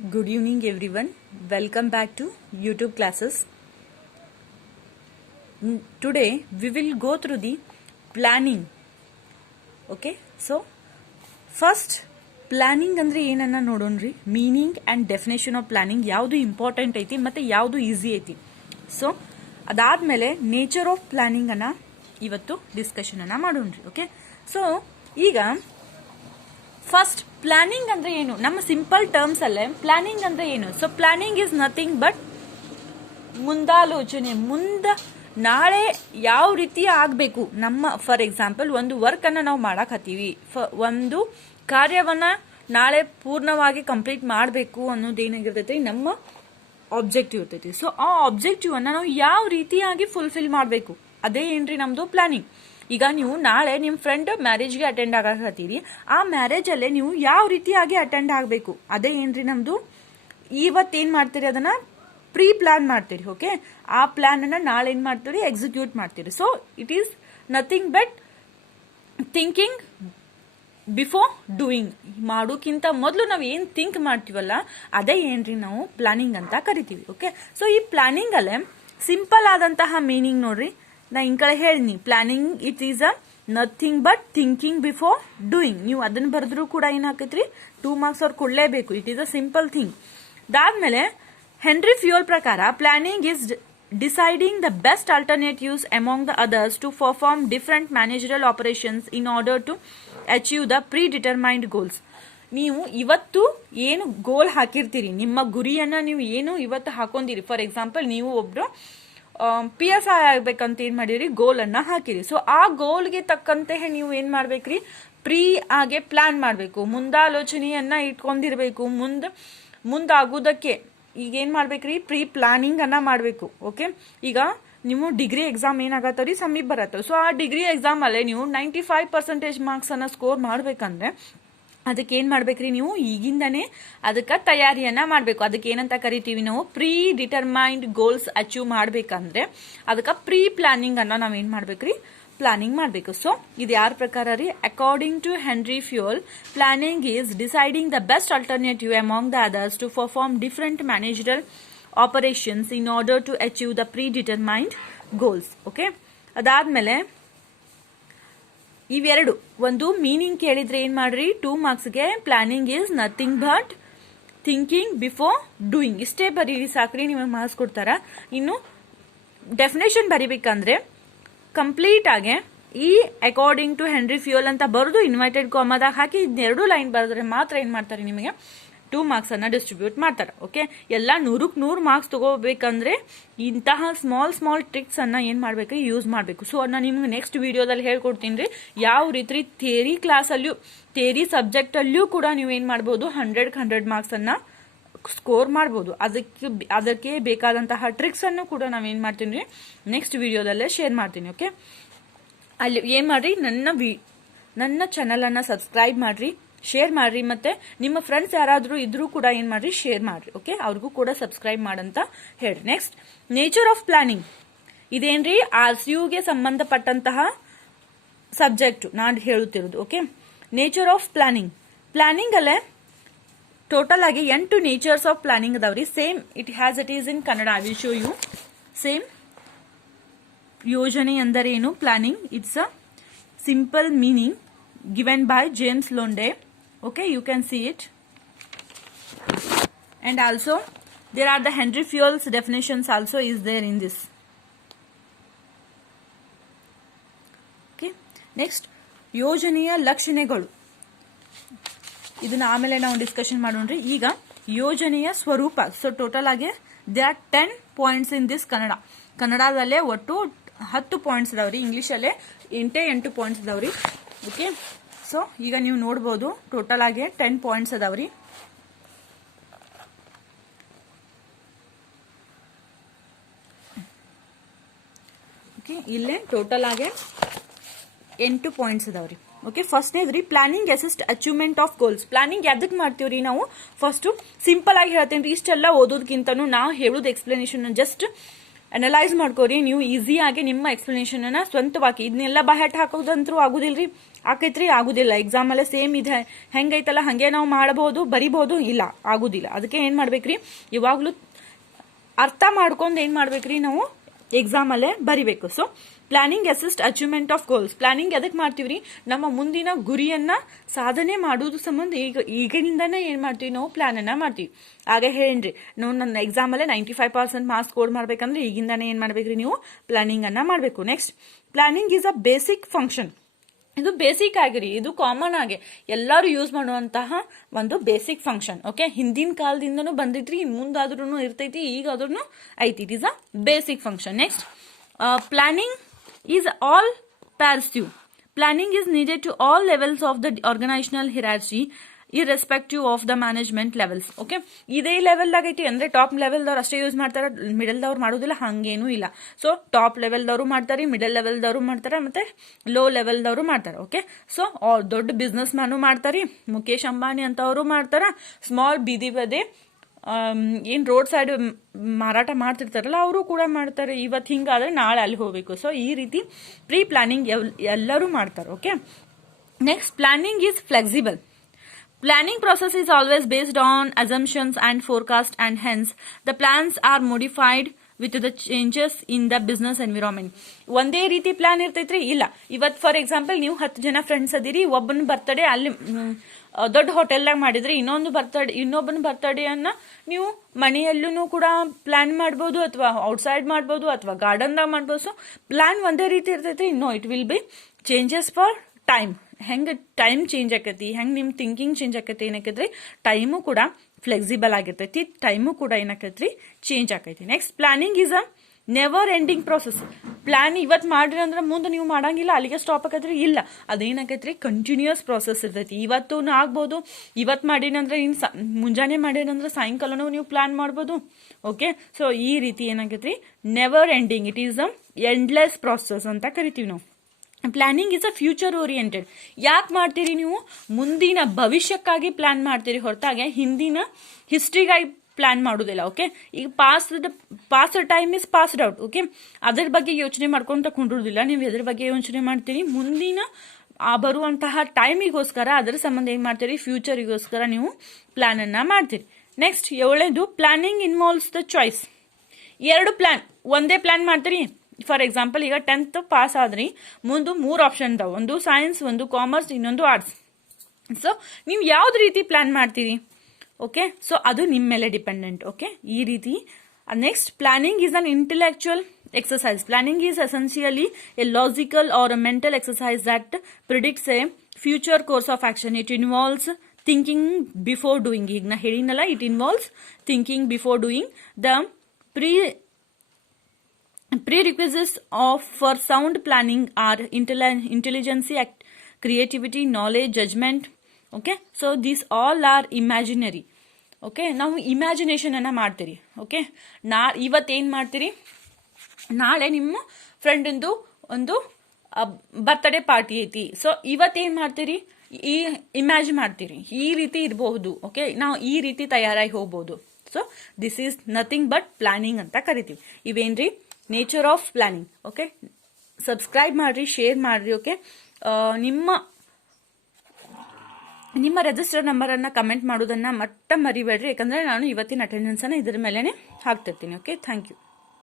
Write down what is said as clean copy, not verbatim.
Good evening everyone. Welcome back to YouTube classes. Today we will go through the planning. Okay, so first planning ಅಂದ್ರೆ ಏನನ್ನ ನೋಡೋಣ್ರಿ. Meaning and definition of planning ಯಾವುದು important ಐತಿ ಮತ್ತೆ ಯಾವುದು easy ಐತಿ. So ಅದಾದ್ಮೇಲೆ ನೇಚರ್ ಆಫ್ ಪ್ಲಾನಿಂಗ್ ಅನ್ನ ಇವತ್ತು ಡಿಸ್ಕಷನ್ ಅನ್ನ ಮಾಡೋಣ್ರಿ. ಓಕೆ, ಸೊ ಈಗ ಫಸ್ಟ್ ಪ್ಲಾನಿಂಗ್ ಅಂದ್ರೆ ಏನು, ನಮ್ಮ ಸಿಂಪಲ್ ಟರ್ಮ್ಸ್ ಅಲ್ಲೇ ಪ್ಲಾನಿಂಗ್ ಅಂದ್ರೆ ಏನು. So planning is nothing but ಮುಂದಾಲೋಚನೆ. ನಾಳೆ ಯಾವ ರೀತಿ ಆಗ್ಬೇಕು ನಮ್ಮ, ಫಾರ್ ಎಕ್ಸಾಂಪಲ್ ಒಂದು ವರ್ಕ್ ಅನ್ನ ನಾವು ಮಾಡಕ್ ಹತ್ತೀವಿ, ಒಂದು ಕಾರ್ಯವನ್ನ ನಾಳೆ ಪೂರ್ಣವಾಗಿ ಕಂಪ್ಲೀಟ್ ಮಾಡಬೇಕು ಅನ್ನೋದೇನಾಗಿರ್ತೈತಿ, ನಮ್ಮ ಆಬ್ಜೆಕ್ಟಿವ್ ಇರ್ತೈತಿ. ಸೊ ಆ ಆಬ್ಜೆಕ್ಟಿವ್ ಅನ್ನ ನಾವು ಯಾವ ರೀತಿಯಾಗಿ ಫುಲ್ಫಿಲ್ ಮಾಡಬೇಕು, ಅದೇ ಏನ್ರಿ ನಮ್ದು ಪ್ಲಾನಿಂಗ್. ಈಗ ನೀವು ನಾಳೆ ನಿಮ್ ಫ್ರೆಂಡ್ ಮ್ಯಾರೇಜ್ಗೆ ಅಟೆಂಡ್ ಆಗತ್ತೀರಿ, ಆ ಮ್ಯಾರೇಜ್ ಅಲ್ಲೇ ನೀವು ಯಾವ ರೀತಿಯಾಗಿ ಅಟೆಂಡ್ ಆಗಬೇಕು, ಅದೇ ಏನ್ರಿ ನಮ್ದು. ಇವತ್ತೇನ್ ಮಾಡ್ತೀರಿ, ಅದನ್ನ ಪ್ರೀ ಪ್ಲಾನ್ ಮಾಡ್ತೀರಿ. ಓಕೆ, ಆ ಪ್ಲಾನ್ ಅನ್ನ ನಾಳೆ ಏನ್ ಮಾಡ್ತೀರಿ, ಎಕ್ಸಿಕ್ಯೂಟ್ ಮಾಡ್ತೀರಿ. So it is nothing but thinking before doing. ಮಾಡೋಕ್ಕಿಂತ ಮೊದಲು ನಾವು ಏನ್ ಥಿಂಕ್ ಮಾಡ್ತೀವಲ್ಲ, ಅದೇ ಏನ್ರಿ ನಾವು ಪ್ಲಾನಿಂಗ್ ಅಂತ ಕರಿತೀವಿ. ಓಕೆ, ಸೊ ಈ ಪ್ಲಾನಿಂಗ್ ಅಲ್ಲೇ ಸಿಂಪಲ್ ಆದಂತಹ ಮೀನಿಂಗ್ ನೋಡ್ರಿ. ನಾ ಈ ಕಡೆ ಹೇಳಿನಿ, planning it is a nothing but thinking before doing. ನೀವು ಅದನ್ನ ಬರೆದ್ರು ಕೂಡ ಏನಾಕೈತ್ರಿ, 2 ಮಾರ್ಕ್ಸ್ ಅವ್ರು ಕೊಡ್ಲೇಬೇಕು. It is a simple thing. ಅದಾದ್ಮೇಲೆ ಹೆನ್ರಿ ಫ್ಯೂಯಲ್ ಪ್ರಕಾರ planning is deciding the best alternatives among the others to perform different managerial operations in order to achieve the predetermined goals. ನೀವು ಇವತ್ತು ಏನು ಗೋಲ್ ಹಾಕಿರ್ತೀರಿ, ನಿಮ್ಮ ಗುರಿಯನ್ನ ನೀವು ಏನು ಇವತ್ತು ಹಾಕೊಂಡಿರಿ. ಫಾರ್ ಎಕ್ಸಾಂಪಲ್, ನೀವು ಒಬ್ರು PSI ಆಗ್ಬೇಕಂತ ಏನ್ ಮಾಡಿರಿ, ಗೋಲ್ ಅನ್ನ ಹಾಕಿರಿ. ಸೊ ಆ ಗೋಲ್ಗೆ ತಕ್ಕಂತೆ ನೀವು ಏನ್ ಮಾಡ್ಬೇಕ್ರಿ, ಪ್ರೀ ಆಗಿ ಪ್ಲಾನ್ ಮಾಡ್ಬೇಕು, ಮುಂದಾಲೋಚನೆಯನ್ನ ಇಟ್ಕೊಂಡಿರ್ಬೇಕು. ಮುಂದಾಗುವುದಕ್ಕೆ ಈಗ ಏನ್ ಮಾಡ್ಬೇಕ್ರಿ, ಪ್ರೀ ಪ್ಲಾನಿಂಗ್ ಅನ್ನ ಮಾಡ್ಬೇಕು. ಓಕೆ, ಈಗ ನೀವು ಡಿಗ್ರಿ ಎಕ್ಸಾಮ್ ಏನಾಗತ್ತವ್ರಿ, ಸಮೀಪ ಬರತ್ತವ. ಸೊ ಆ ಡಿಗ್ರಿ ಎಕ್ಸಾಮ್ ಅಲ್ಲೇ ನೀವು 95% ಮಾರ್ಕ್ಸ್ ಅನ್ನ ಸ್ಕೋರ್ ಮಾಡ್ಬೇಕಂದ್ರೆ ಅದಕ್ಕೆ ಏನ್ ಮಾಡ್ಬೇಕ್ರಿ, ನೀವು ಈಗಿಂದನೇ ಅದಕ್ಕೆ ತಯಾರಿಯನ್ನ ಮಾಡ್ಬೇಕು. ಅದಕ್ಕೆ ಏನಂತ ಕರಿತೀವಿ ನಾವು, ಪ್ರೀ ಡಿಟರ್ಮೈನ್ಡ್ ಗೋಲ್ಸ್ ಅಚೀವ್ ಮಾಡ್ಬೇಕಂದ್ರೆ ಅದಕ್ಕೆ ಪ್ರೀ ಪ್ಲಾನಿಂಗ್ ಅನ್ನ ನಾವ್ ಏನ್ ಮಾಡ್ಬೇಕ್ರಿ, ಪ್ಲಾನಿಂಗ್ ಮಾಡ್ಬೇಕು. ಸೊ ಇದು ಯಾರ ಪ್ರಕಾರ ರೀ, according to Henri Fayol, planning is deciding the best alternative among the others to perform different managerial operations in order to achieve the predetermined goals. Okay, ಅದಾದ್ಮೇಲೆ ಇವೆರಡು ಒಂದು ಮೀನಿಂಗ್ ಕೇಳಿದ್ರೆ ಏನ್ ಮಾಡ್ರಿ, 2 ಮಾರ್ಕ್ಸ್ಗೆ planning is nothing but thinking before doing, ಇಷ್ಟೇ ಬರೀರಿ ಸಾಕ್ರಿ, ನಿಮಗೆ ಮಾರ್ಕ್ಸ್ ಕೊಡ್ತಾರ. ಇನ್ನು ಡೆಫಿನೇಷನ್ ಬರಿಬೇಕಂದ್ರೆ ಕಂಪ್ಲೀಟ್ ಆಗಿ ಈ ಅಕಾರ್ಡಿಂಗ್ ಟು ಹೆನ್ರಿ ಫ್ಯೂಯಲ್ ಅಂತ ಬರೆದು ಇನ್ವೈಟೆಡ್ ಕಾಮಾದಾಗ ಹಾಕಿ 2 ಲೈನ್ ಬರೆದ್ರೆ ಮಾತ್ರ ಏನ್ ಮಾಡ್ತಾರೆ, ನಿಮಗೆ 2 ಮಾರ್ಕ್ಸ್ ಅನ್ನ ಡಿಸ್ಟ್ರಿಬ್ಯೂಟ್ ಮಾಡ್ತಾರೆ. ಓಕೆ, ಎಲ್ಲ 100ಕ್ಕೆ 100 ಮಾರ್ಕ್ಸ್ ತಗೋಬೇಕಂದ್ರೆ ಇಂತಹ ಸ್ಮಾಲ್ ಟ್ರಿಕ್ಸ್ ಅನ್ನ ಏನ್ ಮಾಡ್ಬೇಕ್ರಿ, ಯೂಸ್ ಮಾಡ್ಬೇಕು. ಸೊ ಅದನ್ನ ನಿಮ್ಗೆ ನೆಕ್ಸ್ಟ್ ವಿಡಿಯೋದಲ್ಲಿ ಹೇಳ್ಕೊಡ್ತೀನಿ ರೀ, ಯಾವ ರೀತಿ ಥಿಯರಿ ಕ್ಲಾಸ್ ಅಲ್ಲಿಯೂ ಥಿಯರಿ ಸಬ್ಜೆಕ್ಟ್ ಅಲ್ಲಿಯೂ ಕೂಡ ನೀವು ಏನ್ ಮಾಡ್ಬೋದು, 100ಕ್ಕೆ 100 ಮಾರ್ಕ್ಸ್ ಅನ್ನ ಸ್ಕೋರ್ ಮಾಡ್ಬೋದು. ಅದಕ್ಕೆ ಬೇಕಾದಂತಹ ಟ್ರಿಕ್ಸ್ ಅನ್ನು ಕೂಡ ನಾವೇನ್ ಮಾಡ್ತೀನಿ ರೀ, ನೆಕ್ಸ್ಟ್ ವಿಡಿಯೋದಲ್ಲೇ ಶೇರ್ ಮಾಡ್ತೀನಿ. ಓಕೆ, ಅಲ್ಲಿ ಏನ್ ಮಾಡ್ರಿ, ನನ್ನ ಚಾನಲ್ ಅನ್ನ ಸಬ್ಸ್ಕ್ರೈಬ್ ಮಾಡ್ರಿ, ಶೇರ್ ಮಾಡ್ರಿ, ಮತ್ತೆ ನಿಮ್ಮ ಫ್ರೆಂಡ್ಸ್ ಯಾರಾದ್ರೂ ಇದ್ರೂ ಕೂಡ ಏನ್ ಮಾಡ್ರಿ, ಶೇರ್ ಮಾಡ್ರಿ. ಓಕೆ, ಅವ್ರಿಗೂ ಕೂಡ ಸಬ್ಸ್ಕ್ರೈಬ್ ಮಾಡಂತ ಹೇಳ್ರಿ. ನೆಕ್ಸ್ಟ್, ನೇಚರ್ ಆಫ್ ಪ್ಲಾನಿಂಗ್ ಇದೇನ್ರಿ, RCUಗೆ ಸಂಬಂಧಪಟ್ಟಂತಹ ಸಬ್ಜೆಕ್ಟ್ ನಾನು ಹೇಳುತ್ತಿರೋದು. ಓಕೆ, ನೇಚರ್ ಆಫ್ ಪ್ಲಾನಿಂಗ್ ಅಲ್ಲೇ ಟೋಟಲ್ ಆಗಿ 8 ನೇಚರ್ಸ್ ಆಫ್ ಪ್ಲಾನಿಂಗ್ ಅದಾವ್ರಿ. Same it is in Kannada. I will show you. Same ಯೋಜನೆ ಅಂದರೆ ಏನು, planning, it's a simple meaning given by James Londe. Okay, you can see it. And also there are the Henry Fewell's definitions also is there in this. Okay, next, ಯೋಜನೆಯ ಲಕ್ಷಣಗಳು. ಇದನ್ನ ಆಮೇಲೆ ನಾವು discussion ಮಾಡೋಣ್ರಿ. ಈಗ ಯೋಜನೆಯ ಸ್ವರೂಪ. ಸೊ ಟೋಟಲ್ ಆಗಿ there are 10 points in this ಕನ್ನಡದಲ್ಲೇ ಒಟ್ಟು 10 ಪಾಯಿಂಟ್ಸ್ ಇದಾವ್ರಿ, ಇಂಗ್ಲಿಷಲ್ಲೇ 8 ಪಾಯಿಂಟ್ಸ್ ಇದಾವ್ರಿ. ಓಕೆ, ಸೊ ಈಗ ನೀವು ನೋಡ್ಬೋದು ಟೋಟಲ್ ಆಗಿ 10 ಪಾಯಿಂಟ್ಸ್ ಅದಾವ್ರಿ. ಓಕೆ, ಇಲ್ಲೇ ಟೋಟಲ್ ಆಗಿ 8 ಪಾಯಿಂಟ್ಸ್ ಅದಾವ್ರಿ. ಓಕೆ, ಫಸ್ಟ್ನೇದ್ರಿ, planning assist achievement of goals. Planning ಯಾವ್ದಕ್ ಮಾಡ್ತೀವ್ರಿ ನಾವು, ಫಸ್ಟ್ ಸಿಂಪಲ್ ಆಗಿ ಹೇಳ್ತೇನೆ ರೀ, ಇಷ್ಟೆಲ್ಲ ಓದೋದಕ್ಕಿಂತನೂ ನಾವು ಹೇಳೋದು ಎಕ್ಸ್ಪ್ಲನೇಷನ್ ಜಸ್ಟ್ ಅನಲೈಸ್ ಮಾಡ್ಕೋರಿ. ನೀವು ಈಸಿಯಾಗಿ ನಿಮ್ಮ ಎಕ್ಸ್ಪ್ಲನೇಷನ್ ಅನ್ನ ಸ್ವಂತವಾಗಿ ಇದನ್ನೆಲ್ಲ ಬಾಯ್ ಹಾಕೋದಂತೂ ಆಗುದಿಲ್ರಿ, ಆಕೈತ್ರಿ ಆಗುದಿಲ್ಲ. ಎಕ್ಸಾಮ್ ಅಲ್ಲೇ ಸೇಮ್ ಇದೆ ಹೆಂಗೈತಲ್ಲ ಹಂಗೆ ನಾವು ಮಾಡಬಹುದು ಬರಿಬಹುದು, ಇಲ್ಲ ಆಗುದಿಲ್ಲ. ಅದಕ್ಕೆ ಏನ್ ಮಾಡ್ಬೇಕ್ರಿ, ಇವಾಗ್ಲೂ ಅರ್ಥ ಮಾಡ್ಕೊಂಡು ಏನ್ ಮಾಡ್ಬೇಕ್ರಿ, ನಾವು ಎಕ್ಸಾಮ್ ಅಲ್ಲೇ ಬರಿಬೇಕು. So planning assist achievement of goals. Planning ಎದಕ್ ಮಾಡ್ತೀವ್ರಿ, ನಮ್ಮ ಮುಂದಿನ ಗುರಿಯನ್ನ ಸಾಧನೆ ಮಾಡುವುದು ಸಂಬಂಧ ಈಗಿನಿಂದಾನೇ ಏನ್ ಮಾಡ್ತೀವಿ, ನಾವು ಪ್ಲಾನ್ ಅನ್ನ ಮಾಡ್ತೀವಿ. ಹಾಗೆ ಹೇಳ್ರಿ, ನಾವು ನನ್ನ ಎಕ್ಸಾಮ್ ಅಲ್ಲೇ 95% ಮಾರ್ಕ್ಸ್ ಸ್ಕೋರ್ ಮಾಡ್ಬೇಕಂದ್ರೆ ಈಗಿಂದಾನೇ ಏನ್ ಮಾಡ್ಬೇಕ್ರಿ, ನೀವು ಪ್ಲಾನಿಂಗ್ ಅನ್ನ ಮಾಡ್ಬೇಕು. Next, planning is a basic function. ಇದು ಬೇಸಿಕ್ ಆಗಿರಿ, ಇದು ಕಾಮನ್ ಆಗಿ ಎಲ್ಲರೂ ಯೂಸ್ ಮಾಡುವಂತಹ ಒಂದು ಬೇಸಿಕ್ ಫಂಕ್ಷನ್. ಓಕೆ, ಹಿಂದಿನ ಕಾಲದಿಂದನೂ ಬಂದಿದ್ರಿ, ಮುಂದಾದ್ರೂ ಇರ್ತೈತಿ, ಈಗಾದ್ರೂ ಐತಿ. It is a basic function. Next, planning is all pervasive. Planning is needed to all levels of the organisational hierarchy irrespective of the management levels. Okay, ಇದೇ ಲೆವೆಲ್ದಾಗ ಐತಿ ಅಂದ್ರೆ ಟಾಪ್ ಲೆವೆಲ್ದವ್ರು ಅಷ್ಟೇ ಯೂಸ್ ಮಾಡ್ತಾರೆ, ಮಿಡಲ್ದವ್ರು ಮಾಡೋದಿಲ್ಲ, ಹಂಗೇನೂ ಇಲ್ಲ. ಸೊ ಟಾಪ್ ಲೆವೆಲ್ದವರು ಮಾಡ್ತಾರೆ, ಮಿಡಲ್ ಲೆವೆಲ್ದವರು ಮಾಡ್ತಾರೆ, ಮತ್ತೆ ಲೋ ಲೆವೆಲ್ದವರು ಮಾಡ್ತಾರೆ. ಓಕೆ, ಸೊ ದೊಡ್ಡ ಬಿಸ್ನೆಸ್ ಮ್ಯಾನು ಮಾಡ್ತಾರೆ, ಮುಖೇಶ್ ಅಂಬಾನಿ ಅಂತವರು ಮಾಡ್ತಾರ, ಸ್ಮಾಲ್ ಬೀದಿ ಬದಿ ಏನ್ ರೋಡ್ ಸೈಡ್ ಮಾರಾಟ ಮಾಡ್ತಿರ್ತಾರಲ್ಲ ಅವರು ಕೂಡ ಮಾಡ್ತಾರೆ. ಇವತ್ತು ಹಿಂಗಾದ್ರೆ ನಾಳೆ ಅಲ್ಲಿ ಹೋಗ್ಬೇಕು. ಸೊ ಈ ರೀತಿ ಪ್ರೀ ಪ್ಲಾನಿಂಗ್ ಎಲ್ಲರೂ ಮಾಡ್ತಾರೆ. Okay, next, planning is flexible. Planning process is always based on assumptions and forecast, and hence the plans are modified with the changes in the business environment. ಒಂದೇ ರೀತಿ ಪ್ಲಾನ್ ಇರ್ತೈತ್ರಿ, ಇಲ್ಲ. ಇವತ್ತು for example ನೀವು 10 ಜನ friends ಅದಿರಿ, ಒಬ್ಬನ birthday ಅಲ್ಲಿ ದೊಡ್ಡ ಹೋಟೆಲ್ದಾಗ ಮಾಡಿದ್ರಿ, ಇನ್ನೊಬ್ಬನ ಬರ್ತಡೇ ಅನ್ನ ನೀವು ಮನೆಯಲ್ಲೂ ಕೂಡ ಪ್ಲಾನ್ ಮಾಡ್ಬೋದು, ಅಥವಾ ಔಟ್ಸೈಡ್ ಮಾಡ್ಬೋದು, ಅಥವಾ ಗಾರ್ಡನ್ದಾಗ ಮಾಡ್ಬೋದು. ಸೊ ಪ್ಲಾನ್ ಒಂದೇ ರೀತಿ ಇರ್ತೈತ್ರಿ. No, it will be changes for time. ಹೆಂಗೆ ಟೈಮ್ ಚೇಂಜ್ ಆಕೈತಿ, ಹೆಂಗೆ ನಿಮ್ಮ ಥಿಂಕಿಂಗ್ ಚೇಂಜ್ ಆಕೈತಿ, ಏನಾಕೈತ್ರಿ ಟೈಮು ಕೂಡ ಫ್ಲೆಕ್ಸಿಬಲ್ ಆಗಿರ್ತೈತಿ, ಟೈಮು ಕೂಡ ಏನಾಕೈತ್ರಿ ಚೇಂಜ್ ಆಕೈತಿ. Next, planning is a never ending process. Plan ಇವತ್ತು ಮಾಡ್ರಿ ಅಂದ್ರೆ ಮುಂದೆ ನೀವು ಮಾಡಂಗಿಲ್ಲ, ಅಲ್ಲಿಗೆ ಸ್ಟಾಪ್ ಆಕೈತ್ರಿ, ಇಲ್ಲ. ಅದೇನಾಕೈತ್ರಿ ಕಂಟಿನ್ಯೂಸ್ ಪ್ರೋಸೆಸ್ ಇರ್ತೈತಿ. ಇವತ್ತು ಆಗ್ಬೋದು, ಇವತ್ತು ಮಾಡಿನಂದ್ರೆ ಇನ್ನು ಮುಂಜಾನೆ ಮಾಡಿನಂದ್ರೆ ಸಾಯಂಕಾಲನೂ ನೀವು ಪ್ಲಾನ್ ಮಾಡ್ಬೋದು. ಓಕೆ, ಸೊ ಈ ರೀತಿ ಏನಾಕೈತ್ರಿ never ending, it is a endless process ಅಂತ ಕರಿತೀವಿ ನಾವು. Planning is a future oriented. ಯಾಕೆ ಮಾಡ್ತೀರಿ ನೀವು, ಮುಂದಿನ ಭವಿಷ್ಯಕ್ಕಾಗಿ ಪ್ಲಾನ್ ಮಾಡ್ತೀರಿ ಹೊರತಾಗೆ ಹಿಂದಿನ ಹಿಸ್ಟ್ರಿಗಾಗಿ ಪ್ಲಾನ್ ಮಾಡೋದಿಲ್ಲ. ಓಕೆ, ಈಗ past time is passed out. Okay, ಅದ್ರ ಬಗ್ಗೆ ಯೋಚನೆ ಮಾಡ್ಕೊಂತ ಕುಂಡ್ರುದಿಲ್ಲ ನೀವು. ಎದ್ರ ಬಗ್ಗೆ ಯೋಚನೆ ಮಾಡ್ತೀರಿ, ಮುಂದಿನ ಬರುವಂತಹ ಟೈಮಿಗೋಸ್ಕರ, ಅದರ ಸಂಬಂಧ ಏನ್ ಮಾಡ್ತೀರಿ, ಫ್ಯೂಚರಿಗೋಸ್ಕರ ನೀವು ಪ್ಲಾನ್ ಅನ್ನ ಮಾಡ್ತೀರಿ. ನೆಕ್ಸ್ಟ್, 7ನೇದು, planning involves the choice. 2 plan ಒಂದೇ ಪ್ಲಾನ್ ಮಾಡ್ತೀರಿ. ಫಾರ್ ಎಕ್ಸಾಂಪಲ್, ಈಗ 10th ಪಾಸ್ ಆದ್ರಿ, ಮುಂದೆ 3 ಆಪ್ಷನ್ ಇದಾವೆ, ಒಂದು ಸೈನ್ಸ್, ಒಂದು ಕಾಮರ್ಸ್, ಇನ್ನೊಂದು ಆರ್ಟ್ಸ್. ಸೊ ನೀವು ಯಾವ್ದು ರೀತಿ ಪ್ಲಾನ್ ಮಾಡ್ತೀರಿ. ಓಕೆ, ಸೊ ಅದು ನಿಮ್ಮ ಮೇಲೆ ಡಿಪೆಂಡೆಂಟ್. ಓಕೆ, ಈ ರೀತಿ. Next, planning is an intellectual exercise. Planning is essentially a logical or a mental exercise that predicts a future course of action. It involves thinking before doing. ಈಗ ನಾ ಹೇಳಿನಲ್ಲ, it involves thinking before doing. The prerequisites for sound planning are intelligence, creativity, knowledge, judgment. Okay, so these all are imaginary. Okay, ನಾವು imagination ಅನ್ನ ಮಾಡ್ತೀರಿ. Okay, ಇವತ್ತೇನ್ ಮಾಡ್ತೀರಿ, ನಾಳೆ ನಿಮ್ಮ ಫ್ರೆಂಡಿಂದು ಒಂದು birthday party ಐತಿ. ಸೊ ಇವತ್ತೇನ್ ಮಾಡ್ತೀರಿ, ಈ ಇಮ್ಯಾಜಿನ್ ಮಾಡ್ತೀರಿ, ಈ ರೀತಿ ಇರಬಹುದು. ಓಕೆ, ನಾವು ಈ ರೀತಿ ತಯಾರಾಗಿ ಹೋಗ್ಬೋದು. So this is nothing but planning ಅಂತ ಕರಿತೀವಿ. ಇವೇನ್ರಿ nature of planning. Okay, subscribe ಮಾಡ್ರಿ, ಶೇರ್ ಮಾಡ್ರಿ. ಓಕೆ, ನಿಮ್ಮ ರಿಜಿಸ್ಟರ್ ನಂಬರ್ ಅನ್ನ ಕಮೆಂಟ್ ಮಾಡೋದನ್ನ ಮಟ್ಟ ಮರಿಬೇಡ್ರಿ, ಯಾಕಂದ್ರೆ ನಾನು ಇವತ್ತಿನ ಅಟೆಂಡೆನ್ಸ್ ಅನ್ನ ಇದ್ರ ಮೇಲೆನೆ ಹಾಕ್ತಿರ್ತೀನಿ. Okay, thank you.